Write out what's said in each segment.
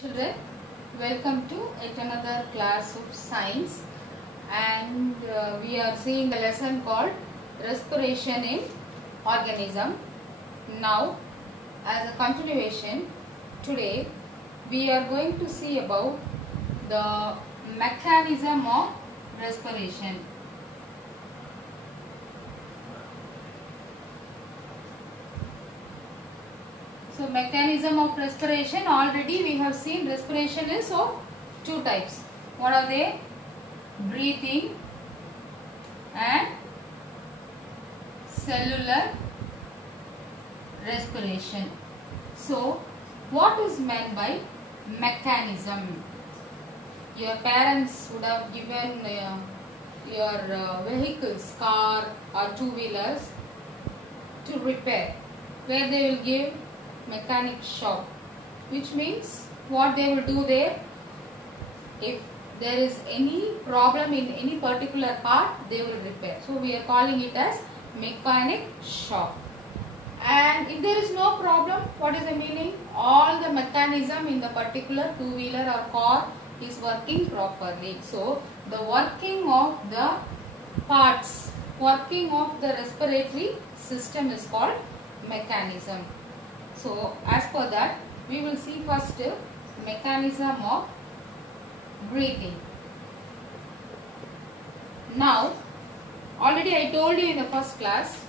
Children, welcome to yet another class of science, and we are seeing a lesson called respiration in organism. Now, as a continuation, today we are going to see about the mechanism of respiration. So, mechanism of respiration, already we have seen respiration is of two types. What are they? Breathing and cellular respiration. So, what is meant by mechanism? Your parents would have given your vehicles, car or two-wheelers to repair, where they will give mechanic shop, which means what they will do there, if there is any problem in any particular part, they will repair. So we are calling it as mechanic shop. And if there is no problem, what is the meaning? All the mechanism in the particular two-wheeler or car is working properly. So the working of the parts, working of the respiratory system is called mechanism. So, as per that, we will see first mechanism of breathing. Now, already I told you in the first class,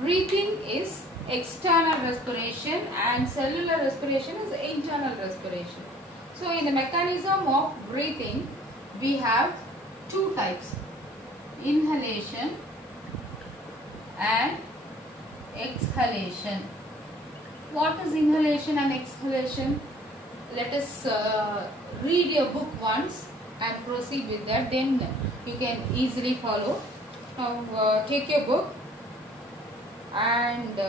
breathing is external respiration and cellular respiration is internal respiration. So, in the mechanism of breathing, we have two types, inhalation and exhalation. What is inhalation and exhalation? Let us read your book once and proceed with that, then you can easily follow. Now take your book and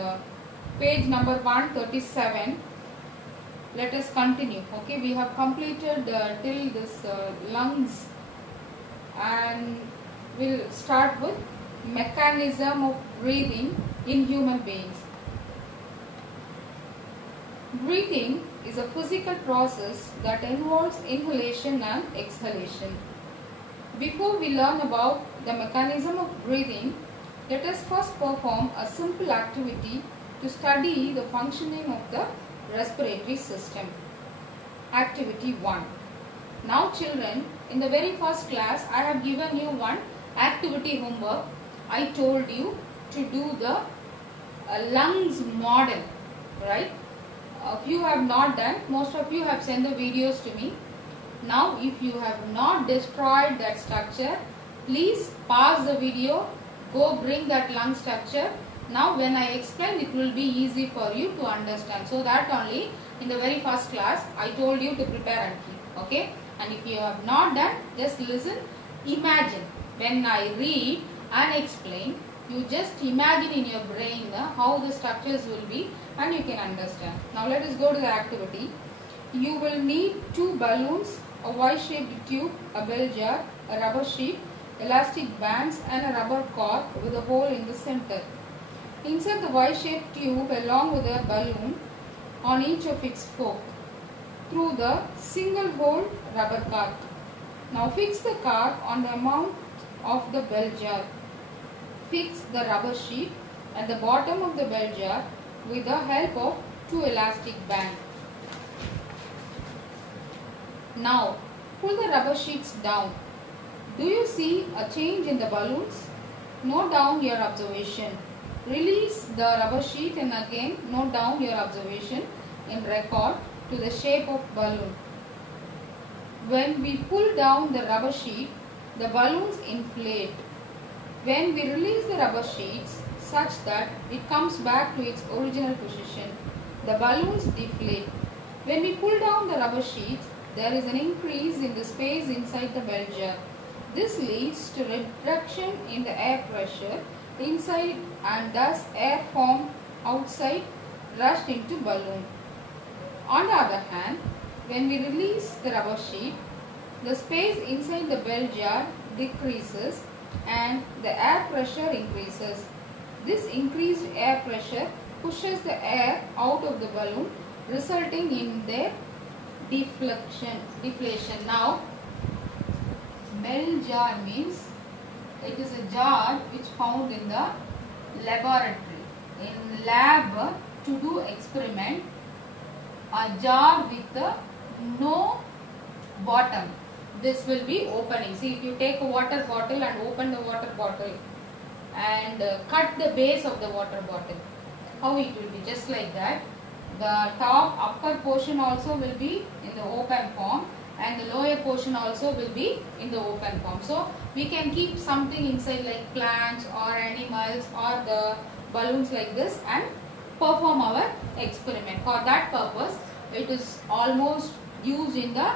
page number 137. Let us continue. Okay, we have completed till this lungs, and we'll start with mechanism of breathing in human beings. Breathing is a physical process that involves inhalation and exhalation. Before we learn about the mechanism of breathing, let us first perform a simple activity to study the functioning of the respiratory system. Activity 1. Now children, in the very first class, I have given you one activity homework. I told you to do the lungs model, right? If you have not done, most of you have sent the videos to me. Now if you have not destroyed that structure, please pause the video, go bring that lung structure. Now when I explain, it will be easy for you to understand. So that only in the very first class I told you to prepare and keep. Okay? And if you have not done, just listen, imagine. When I read and explain, you just imagine in your brain how the structures will be, and you can understand. Now let us go to the activity. You will need two balloons, a Y-shaped tube, a bell jar, a rubber sheet, elastic bands and a rubber cork with a hole in the center. Insert the Y-shaped tube along with a balloon on each of its fork through the single hole rubber cork. Now fix the cork on the mouth of the bell jar. Fix the rubber sheet at the bottom of the bell jar with the help of two elastic bands. Now pull the rubber sheets down. Do you see a change in the balloons? Note down your observation. Release the rubber sheet and again note down your observation in record to the shape of balloon. When we pull down the rubber sheet, the balloons inflate. When we release the rubber sheets such that it comes back to its original position, the balloons deflate. When we pull down the rubber sheets, there is an increase in the space inside the bell jar. This leads to reduction in the air pressure inside, and thus air formed outside rushed into balloon. On the other hand, when we release the rubber sheet, the space inside the bell jar decreases and the air pressure increases. This increased air pressure pushes the air out of the balloon, resulting in their deflation. Now, bell jar means it is a jar which found in the laboratory. In lab to do experiment, a jar with no bottom. This will be opening. See, if you take a water bottle and open the water bottle and cut the base of the water bottle, how it will be? Just like that. The top upper portion also will be in the open form and the lower portion also will be in the open form. So we can keep something inside like plants or animals or the balloons like this and perform our experiment. For that purpose, it is almost used in the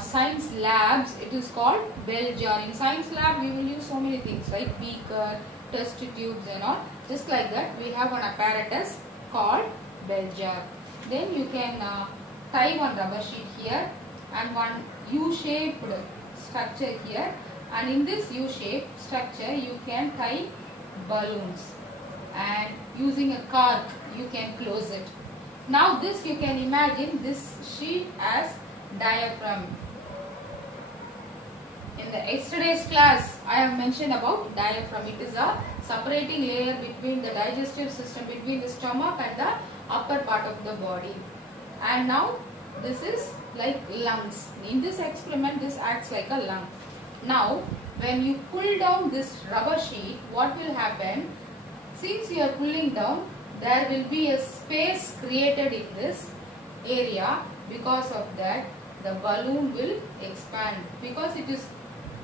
science labs. It is called bell jar. In science lab, we will use so many things like beaker, test tubes and all. Just like that, we have an apparatus called bell jar. Then you can tie one rubber sheet here and one U-shaped structure here, and in this U-shaped structure you can tie balloons and using a cork you can close it. Now this you can imagine this sheet as diaphragm. In the yesterday's class I have mentioned about diaphragm. It is a separating layer between the digestive system, between the stomach and the upper part of the body. And now this is like lungs. In this experiment this acts like a lung. Now when you pull down this rubber sheet, what will happen? Since you are pulling down, there will be a space created in this area. Because of that, the balloon will expand. Because it is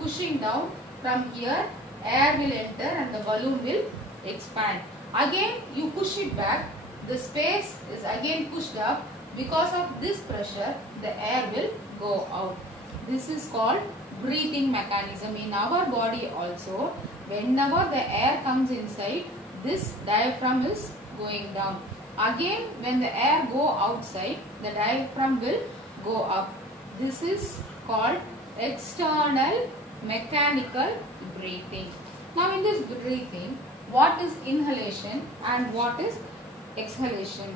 pushing down from here, air will enter and the balloon will expand. Again you push it back, the space is again pushed up. Because of this pressure, the air will go out. This is called breathing mechanism. In our body also, whenever the air comes inside, this diaphragm is going down. Again when the air go outside, the diaphragm will go up. This is called external mechanical breathing. Now in this breathing, what is inhalation and what is exhalation?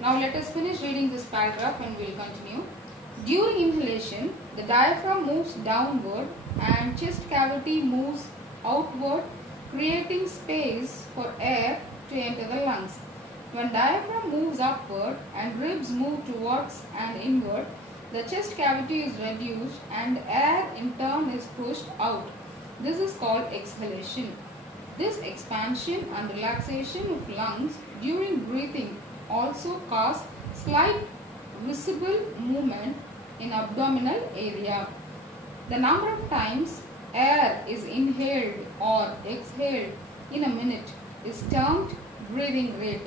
Now let us finish reading this paragraph and we will continue. During inhalation, the diaphragm moves downward and chest cavity moves outward, creating space for air to enter the lungs. When diaphragm moves upward and ribs move towards and inward, the chest cavity is reduced and air in turn is pushed out. This is called exhalation. This expansion and relaxation of lungs during breathing also cause slight visible movement in abdominal area. The number of times air is inhaled or exhaled in a minute is termed breathing rate.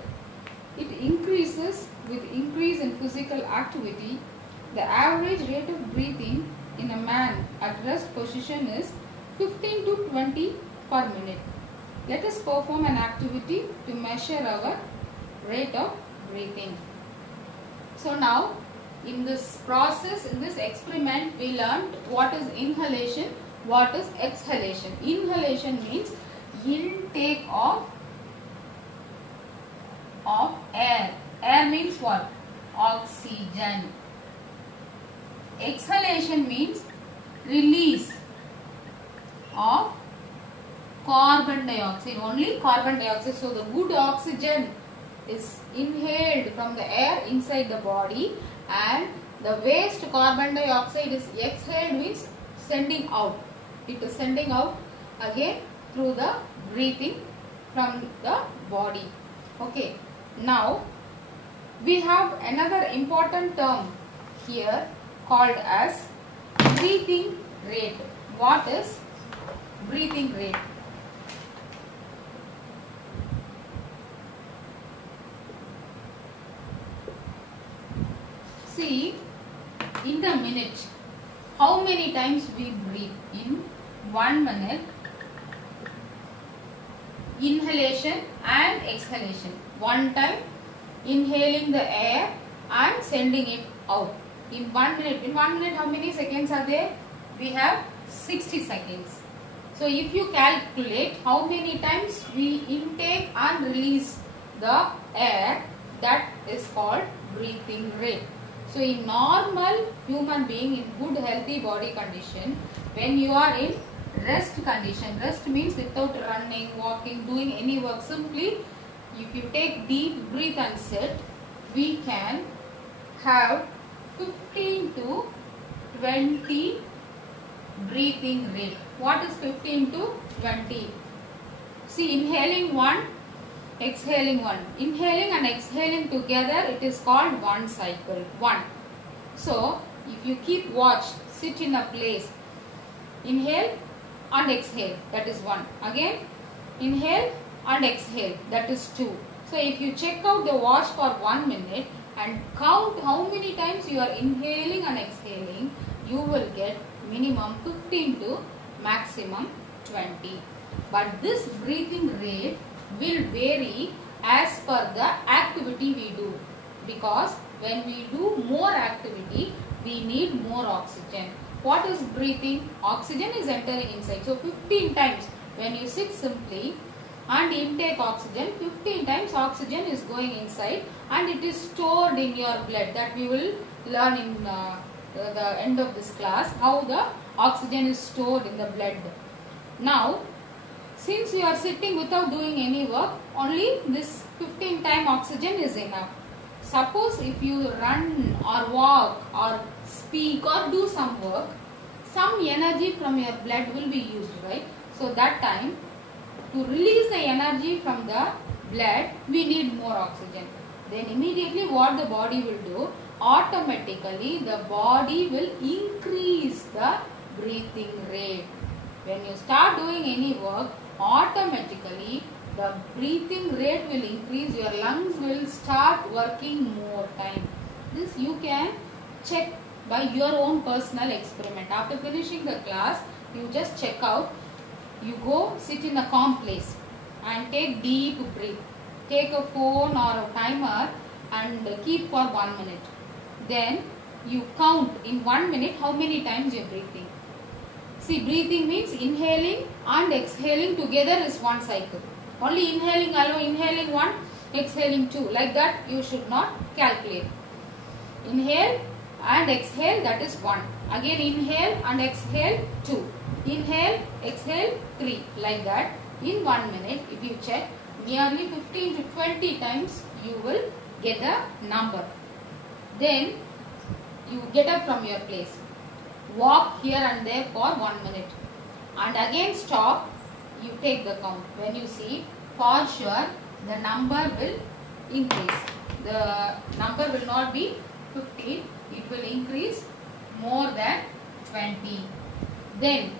It increases with increase in physical activity. The average rate of breathing in a man at rest position is 15 to 20 per minute. Let us perform an activity to measure our rate of breathing. So now in this process, in this experiment, we learned what is inhalation, what is exhalation. Inhalation means intake of air. Air means what? Oxygen. Exhalation means release of carbon dioxide, only carbon dioxide. So the good oxygen is inhaled from the air inside the body and the waste carbon dioxide is exhaled, means sending out. It is sending out again through the breathing from the body. Okay. Now we have another important term here called as breathing rate. What is breathing rate? See, in the minute, how many times we breathe? In 1 minute, inhalation and exhalation. One time inhaling the air and sending it out. In 1 minute. In 1 minute, how many seconds are there? We have 60 seconds. So if you calculate how many times we intake and release the air, that is called breathing rate. So in normal human being, in good healthy body condition, when you are in rest condition, rest means without running, walking, doing any work, simply if you take deep breath and sit, we can have 15 to 20 breathing rate. What is 15 to 20? See, inhaling 1, exhaling 1. Inhaling and exhaling together, it is called one cycle. 1. So, if you keep watch, sit in a place, inhale and exhale, that is 1. Again, inhale and exhale, that is 2. So, if you check out the watch for 1 minute and count how many times you are inhaling and exhaling, you will get minimum 15 to maximum 20. But this breathing rate will vary as per the activity we do, because when we do more activity, we need more oxygen. What is breathing? Oxygen is entering inside. So 15 times when you sit simply and intake oxygen, 15 times oxygen is going inside and it is stored in your blood. That we will learn in the end of this class, how the oxygen is stored in the blood. Now, since you are sitting without doing any work, only this 15 time oxygen is enough. Suppose if you run or walk or speak or do some work, some energy from your blood will be used, right? So that time, to release the energy from the blood, we need more oxygen. Then immediately what the body will do, automatically the body will increase the breathing rate. When you start doing any work, automatically the breathing rate will increase, your lungs will start working more time. This you can check by your own personal experiment. After finishing the class, you just check out, you go sit in a calm place and take deep breath. Take a phone or a timer and keep for 1 minute. Then you count in 1 minute how many times you are breathing. See, breathing means inhaling and exhaling together is one cycle. Only inhaling alone, inhaling 1, exhaling 2. Like that you should not calculate. Inhale and exhale, that is 1. Again inhale and exhale 2. Inhale, exhale 3. Like that in 1 minute, if you check, nearly 15 to 20 times you will get a number. Then you get up from your place. Walk here and there for 1 minute and again stop. You take the count. When you see, for sure the number will increase. The number will not be 15, it will increase more than 20. Then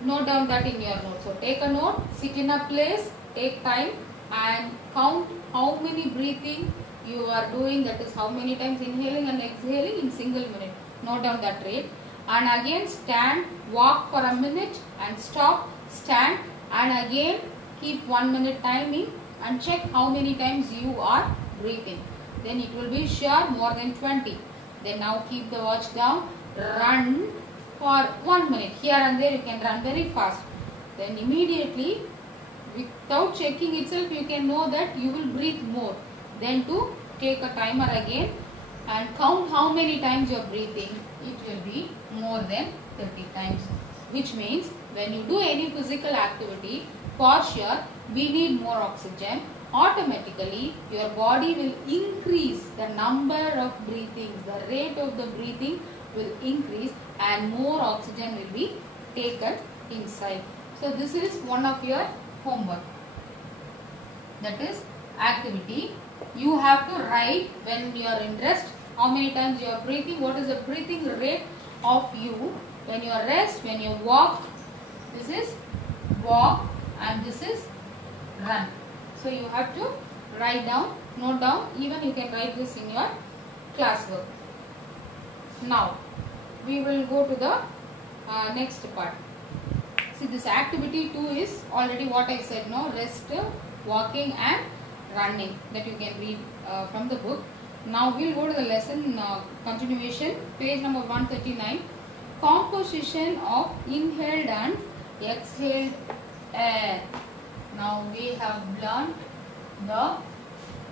note down that in your note. So take a note, sit in a place, take time and count how many breathing you are doing, that is how many times inhaling and exhaling in single minute. Note down that rate. And again stand, walk for a minute and stop, stand and again keep 1 minute timing and check how many times you are breathing. Then it will be sure more than 20. Then now keep the watch down, run for 1 minute. Here and there you can run very fast. Then immediately without checking itself you can know that you will breathe more. Then to take a timer again and count how many times you are breathing. It will be more than 30 times. Which means when you do any physical activity, for sure we need more oxygen. Automatically your body will increase the number of breathings. The rate of the breathing will increase and more oxygen will be taken inside. So this is one of your homework. That is activity. You have to write when you are in rest how many times you are breathing, what is the breathing rate of you when you are rest, when you walk. This is walk and this is run. So you have to write down, note down, even you can write this in your classwork. Now we will go to the next part. See, this activity 2 is already what I said, no, rest, walking and running, that you can read from the book. Now we will go to the lesson continuation, page number 139. Composition of inhaled and exhaled air. Now we have learned the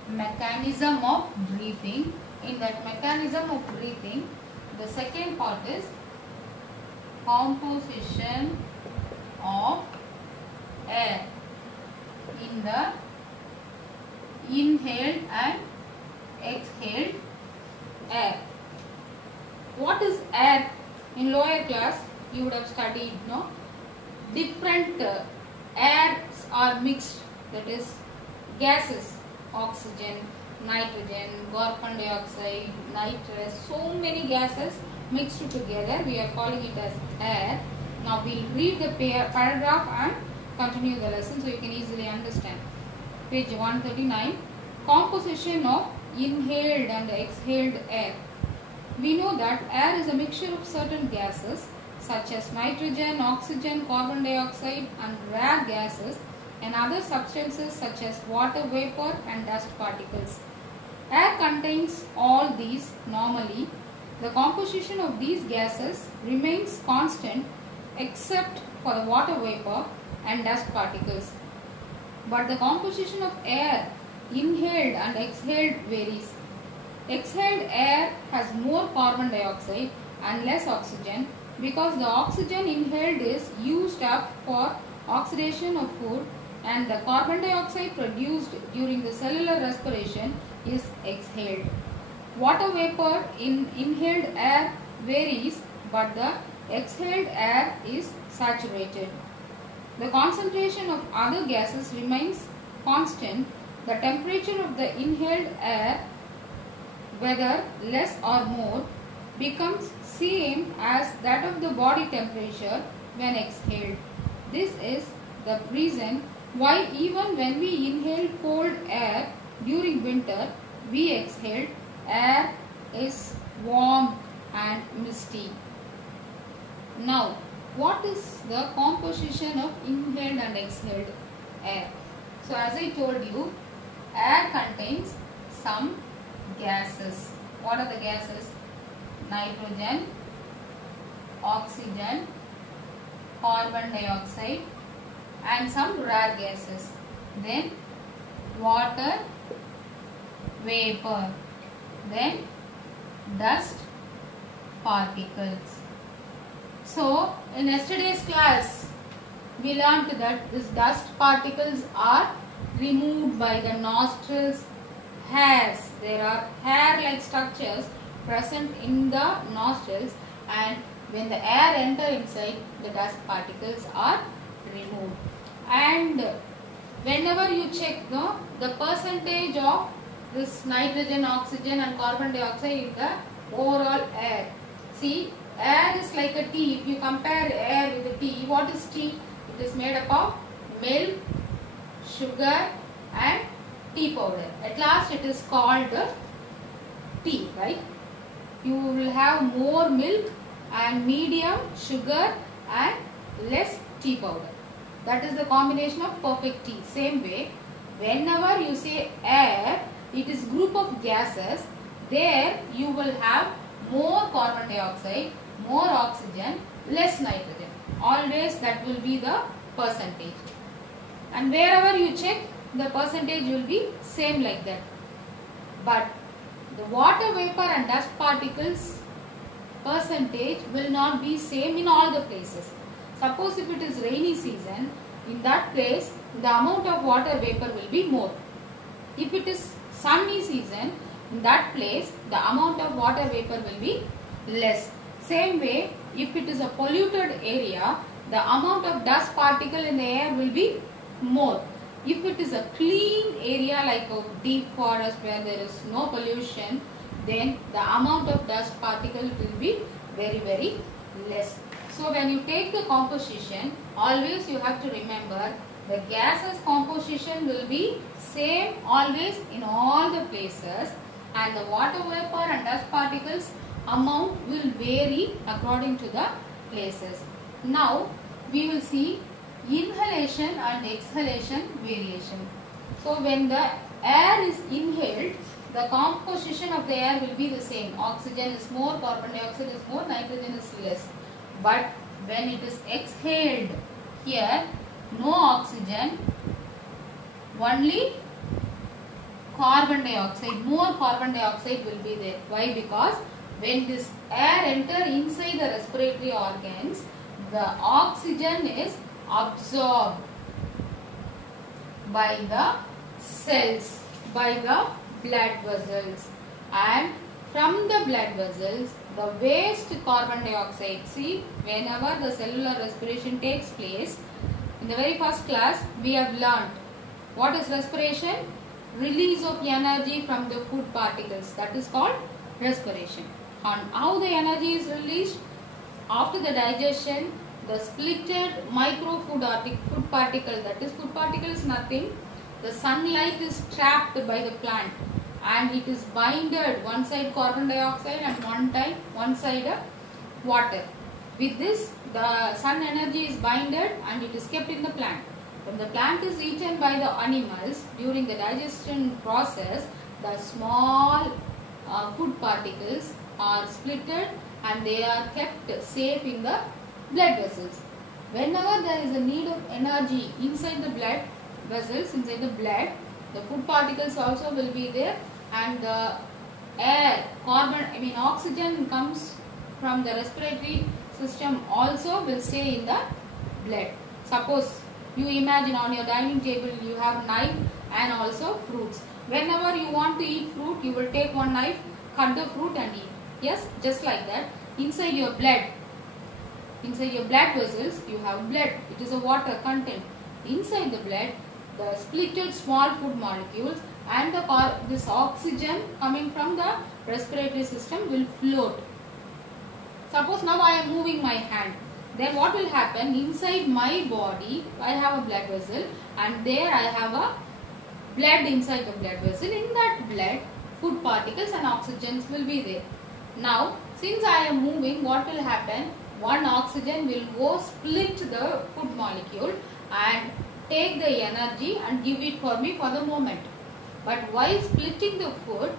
mechanism of breathing. in that mechanism of breathing, the second part is composition of air in the inhaled and exhaled air. What is air? In lower class you would have studied, no? Different airs are mixed, that is gases, oxygen, nitrogen, carbon dioxide, nitrous, so many gases mixed together, we are calling it as air. Now we will read the paragraph and continue the lesson so you can easily understand. Page 139, composition of inhaled and exhaled air. We know that air is a mixture of certain gases such as nitrogen, oxygen, carbon dioxide and rare gases and other substances such as water vapor and dust particles. Air contains all these normally. The composition of these gases remains constant except for the water vapor and dust particles. But the composition of air inhaled and exhaled varies. Exhaled air has more carbon dioxide and less oxygen because the oxygen inhaled is used up for oxidation of food and the carbon dioxide produced during the cellular respiration is exhaled. Water vapor in inhaled air varies but the exhaled air is saturated. The concentration of other gases remains constant. The temperature of the inhaled air, whether less or more, becomes same as that of the body temperature when exhaled. This is the reason why even when we inhale cold air during winter, we exhaled air is warm and misty. Now, what is the composition of inhaled and exhaled air? So, as I told you, air contains some gases. What are the gases? Nitrogen, oxygen, carbon dioxide and some rare gases. Then water vapor. Then dust particles. So, in yesterday's class, we learnt that these dust particles are removed by the nostrils hairs. There are hair-like structures present in the nostrils and when the air enters inside, the dust particles are removed. And whenever you check the percentage of this nitrogen, oxygen and carbon dioxide in the overall air. See, air is like a tea. If you compare air with the tea, what is tea? It is made up of milk, sugar and tea powder. At last it is called tea, right? You will have more milk and medium sugar and less tea powder. That is the combination of perfect tea. Same way, whenever you say air, it is group of gases. There you will have more carbon dioxide, more oxygen, less nitrogen. Always that will be the percentage. And wherever you check, the percentage will be same like that. But the water vapor and dust particles percentage will not be same in all the places. Suppose if it is rainy season, in that place the amount of water vapor will be more. If it is sunny season, in that place the amount of water vapor will be less. Same way, if it is a polluted area, the amount of dust particle in the air will be more. If it is a clean area like a deep forest where there is no pollution, then the amount of dust particle will be very, very less. So when you take the composition, always you have to remember the gases composition will be same always in all the places and the water vapor and dust particles amount will vary according to the places. Now we will see inhalation and exhalation variation. So when the air is inhaled, the composition of the air will be the same. Oxygen is more, carbon dioxide is more, nitrogen is less. But when it is exhaled, here no oxygen, only carbon dioxide. More carbon dioxide will be there. Why? Because when this air enter inside the respiratory organs, the oxygen is absorbed by the cells, by the blood vessels, and from the blood vessels the waste carbon dioxide. See, whenever the cellular respiration takes place, in the very first class we have learnt what is respiration? Release of energy from the food particles, that is called respiration. And how the energy is released? After the digestion, the splitted micro food particle, that is food particle is nothing. The sunlight is trapped by the plant and it is binded, one side carbon dioxide and one side water. With this, the sun energy is binded and it is kept in the plant. When the plant is eaten by the animals, during the digestion process, the small food particles are splitted and they are kept safe in the blood vessels. Whenever there is a need of energy inside the blood vessels, inside the blood, the food particles also will be there, and the air, oxygen comes from the respiratory system also will stay in the blood. Suppose you imagine on your dining table you have knife and also fruits. Whenever you want to eat fruit, you will take one knife, cut the fruit and eat. Yes, just like that. Inside your blood vessels, you have blood. It is a water content. Inside the blood, the splitted small food molecules and this oxygen coming from the respiratory system will float. Suppose now I am moving my hand. Then what will happen? Inside my body, I have a blood vessel and there I have a blood inside the blood vessel. In that blood, food particles and oxygens will be there. Now, since I am moving, what will happen? One oxygen will go split the food molecule and take the energy and give it for me for the moment. But while splitting the food,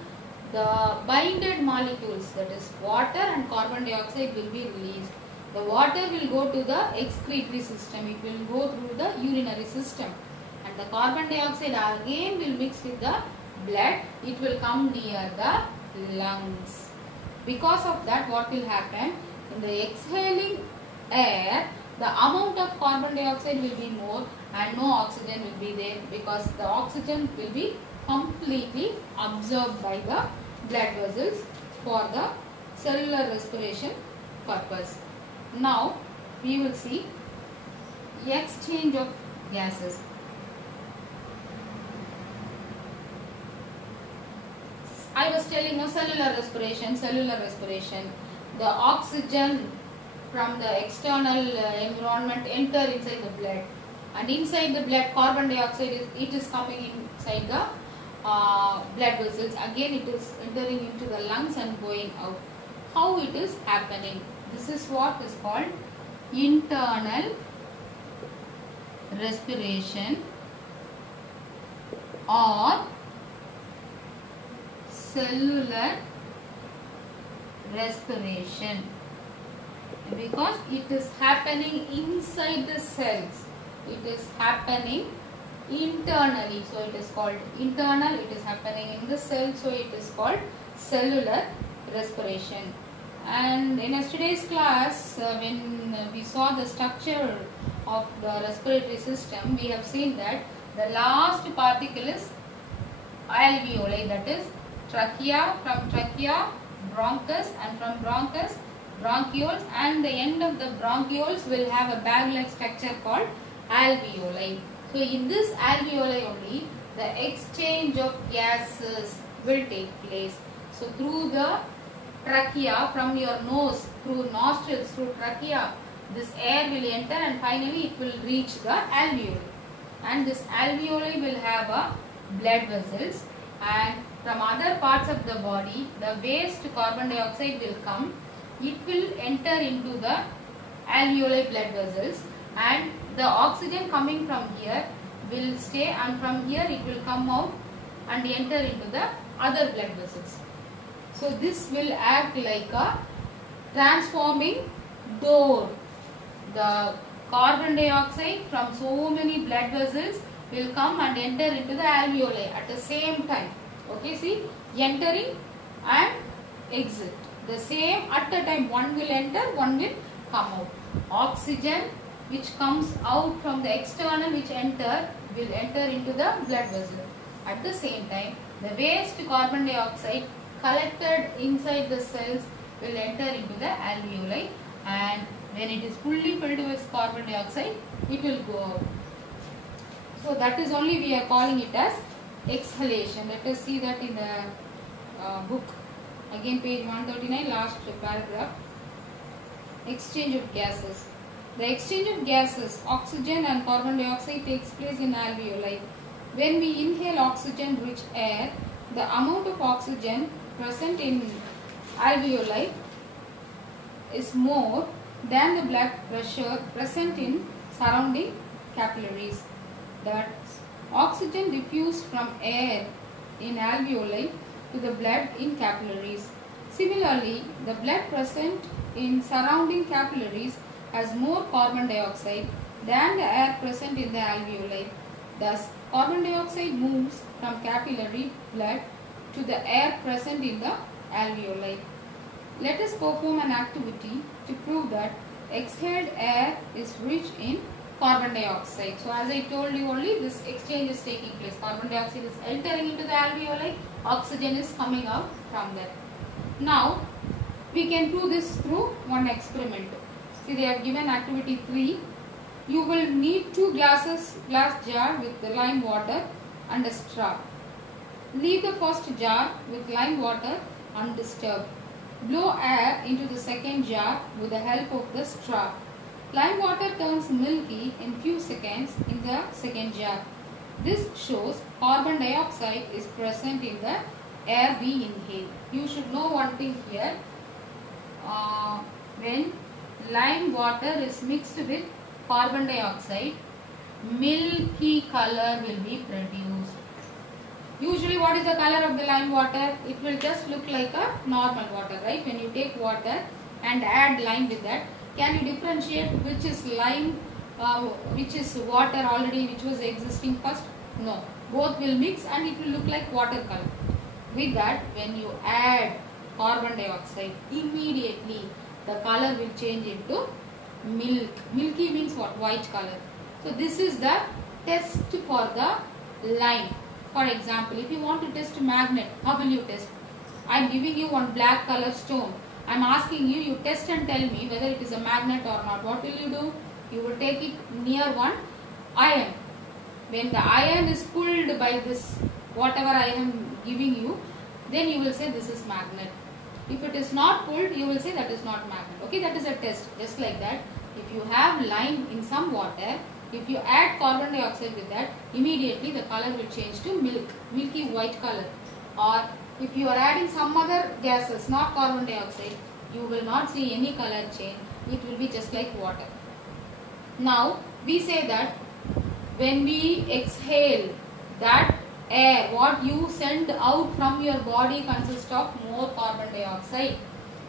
the binded molecules, that is water and carbon dioxide, will be released. The water will go to the excretory system, it will go through the urinary system, and the carbon dioxide again will mix with the blood, it will come near the lungs. Because of that, what will happen? In the exhaling air, the amount of carbon dioxide will be more and no oxygen will be there, because the oxygen will be completely absorbed by the blood vessels for the cellular respiration purpose. Now we will see exchange of gases. I was telling you cellular respiration. The oxygen from the external environment enter inside the blood, and inside the blood carbon dioxide is coming inside the blood vessels. Again it is entering into the lungs and going out. How it is happening? This is what is called internal respiration or cellular respiration, because it is happening inside the cells. It is happening internally, so it is called internal. It is happening in the cell, so it is called cellular respiration. And in yesterday's class, when we saw the structure of the respiratory system, we have seen that the last particle is alveoli, that is trachea, from trachea bronchus, and from bronchus bronchioles, and the end of the bronchioles will have a bag-like structure called alveoli. So in this alveoli only the exchange of gases will take place. So through the trachea, from your nose, through nostrils, through trachea, this air will enter and finally it will reach the alveoli. And this alveoli will have a blood vessels, and from other parts of the body, the waste carbon dioxide will come. It will enter into the alveoli blood vessels, and the oxygen coming from here will stay, and from here it will come out and enter into the other blood vessels. So this will act like a transforming door. The carbon dioxide from so many blood vessels will come and enter into the alveoli at the same time. Okay, see, entering and exit. The same at a time, one will enter, one will come out. Oxygen which comes out from the external which will enter into the blood vessel. At the same time, the waste carbon dioxide collected inside the cells will enter into the alveoli, and when it is fully filled with carbon dioxide, it will go out. So that is only we are calling it as exhalation. Let us see that in the book. Again, page 139, last paragraph. Exchange of gases. The exchange of gases, oxygen and carbon dioxide, takes place in alveoli. When we inhale oxygen-rich air, the amount of oxygen present in alveoli is more than the blood pressure present in surrounding capillaries. That oxygen diffused from air in alveoli to the blood in capillaries. Similarly, the blood present in surrounding capillaries has more carbon dioxide than the air present in the alveoli. Thus, carbon dioxide moves from capillary blood to the air present in the alveoli. Let us perform an activity to prove that exhaled air is rich in carbon dioxide. So, as I told you, only this exchange is taking place. Carbon dioxide is entering into the alveoli, oxygen is coming out from that. Now, we can prove this through one experiment. See, they have given activity 3. You will need 2 glass jar with the lime water and a straw. Leave the first jar with lime water undisturbed. Blow air into the second jar with the help of the straw. Lime water turns milky in few seconds in the second jar. This shows carbon dioxide is present in the air we inhale. You should know one thing here. When lime water is mixed with carbon dioxide, milky color will be produced. Usually, what is the color of the lime water? It will just look like a normal water, right? When you take water and add lime with that, can you differentiate which is lime, which is water already, which was existing first? No. Both will mix and it will look like water color. With that, when you add carbon dioxide, immediately the color will change into milk. Milky means what? White color. So this is the test for the lime. For example, if you want to test magnet, how will you test? I am giving you one black color stone. I am asking you, you test and tell me whether it is a magnet or not. What will you do? You will take it near one iron. When the iron is pulled by this, whatever I am giving you, then you will say this is magnet. If it is not pulled, you will say that is not magnet. Okay, that is a test. Just like that, if you have lime in some water, if you add carbon dioxide with that, immediately the color will change to milk, milky white color. Or if you are adding some other gases, not carbon dioxide, you will not see any color change. It will be just like water. Now, we say that when we exhale, that air, what you send out from your body consists of more carbon dioxide.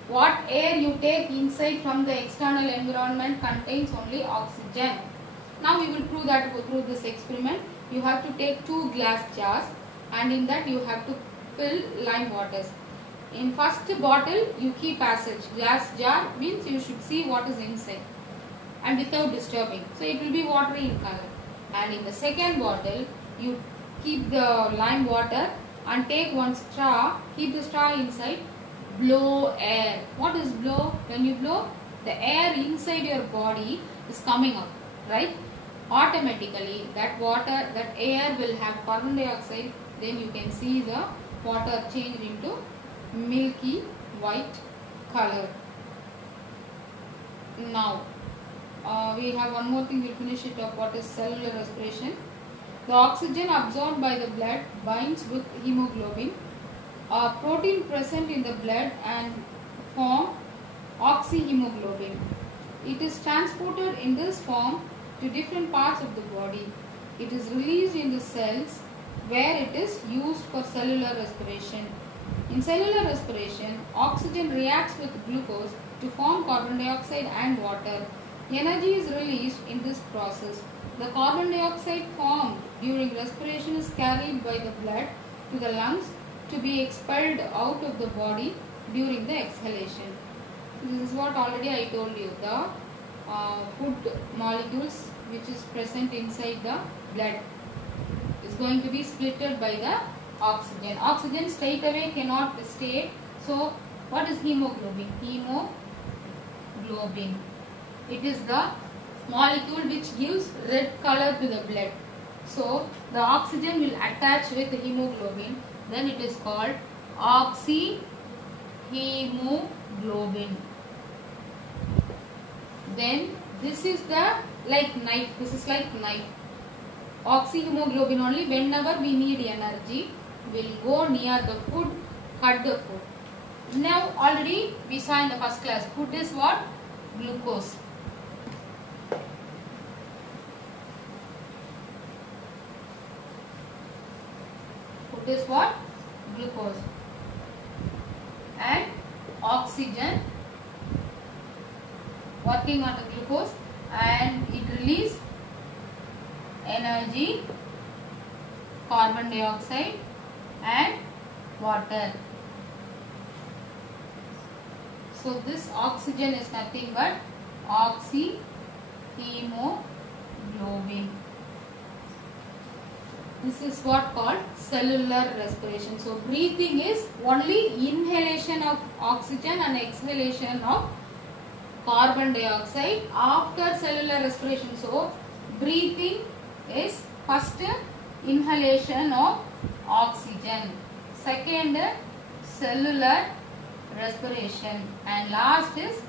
What air you take inside from the external environment contains only oxygen. Now we will prove that through this experiment. You have to take 2 glass jars and in that you have to fill lime waters. In first bottle you keep passage. Glass jar means you should see what is inside and without disturbing. So it will be watery in color. And in the second bottle you keep the lime water and take one straw, keep the straw inside, blow air. What is blow? When you blow, the air inside your body is coming out, right? Automatically that water, that air will have carbon dioxide, then you can see the water change into milky white color. Now we have one more thing, we will finish it up. What is cellular respiration? The oxygen absorbed by the blood binds with hemoglobin, a protein present in the blood, and form oxyhemoglobin. It is transported in this form to different parts of the body. It is released in the cells where it is used for cellular respiration. In cellular respiration, oxygen reacts with glucose to form carbon dioxide and water. Energy is released in this process. The carbon dioxide formed during respiration is carried by the blood to the lungs to be expelled out of the body during the exhalation. This is what already I told you. The food molecules which is present inside the blood is going to be splitted by the oxygen. Oxygen straight away cannot stay. So what is hemoglobin? Hemoglobin. It is the molecule which gives red color to the blood. So the oxygen will attach with the hemoglobin. Then it is called oxyhemoglobin. Then this is the like knife. This is like knife. Oxyhemoglobin only whenever we need energy will go near the food, cut the food. Now already we saw in the first class, food is what? Glucose. Food is what? Glucose. And oxygen working on the glucose and it releases energy, carbon dioxide and water. So this oxygen is nothing but oxyhemoglobin. This is what called cellular respiration. So breathing is only inhalation of oxygen and exhalation of carbon dioxide after cellular respiration. So breathing is first inhalation of oxygen, second cellular respiration and last is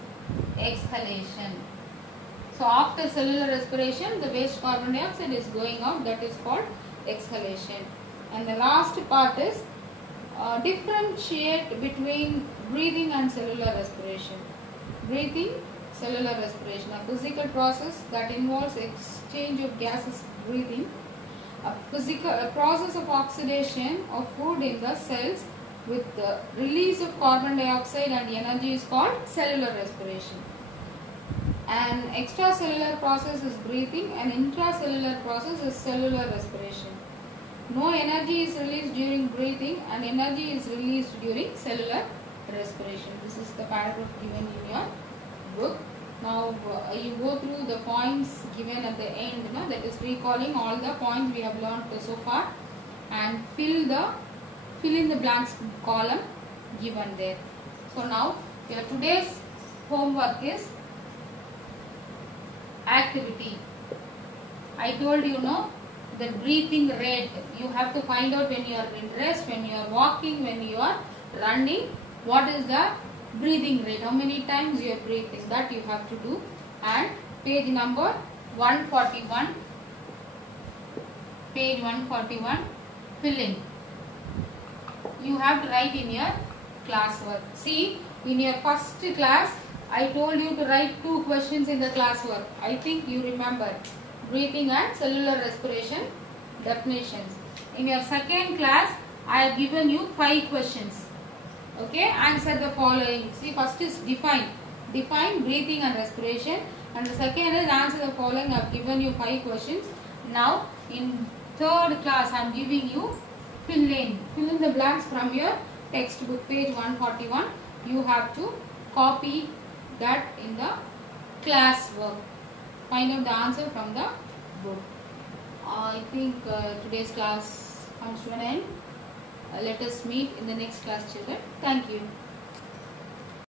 exhalation. So after cellular respiration the waste carbon dioxide is going out, that is called exhalation. And the last part is differentiate between breathing and cellular respiration. Breathing, cellular respiration, a physical process that involves exchange of gases. Breathing, a process of oxidation of food in the cells with the release of carbon dioxide and energy is called cellular respiration. An extracellular process is breathing, an intracellular process is cellular respiration. No energy is released during breathing and energy is released during cellular respiration. This is the paragraph given in your book. Now you go through the points given at the end, that is recalling all the points we have learned so far and fill in the blanks column given there. So now your today's homework is activity. I told you the breathing rate. You have to find out when you are in rest, when you are walking, when you are running, what is the breathing rate, how many times you are breathing, that you have to do. And page number 141, page 141, fill in. You have to write in your classwork. See, in your first class I told you to write 2 questions in the classwork. I think you remember. Breathing and cellular respiration definitions. In your second class I have given you 5 questions. Okay, answer the following. See, first is define breathing and respiration, and the second is answer the following. I have given you 5 questions. Now in third class I am giving you fill in the blanks from your textbook, page 141. You have to copy that in the class work. Find out the answer from the book. I think today's class comes to an end. Let us meet in the next class, children. Thank you.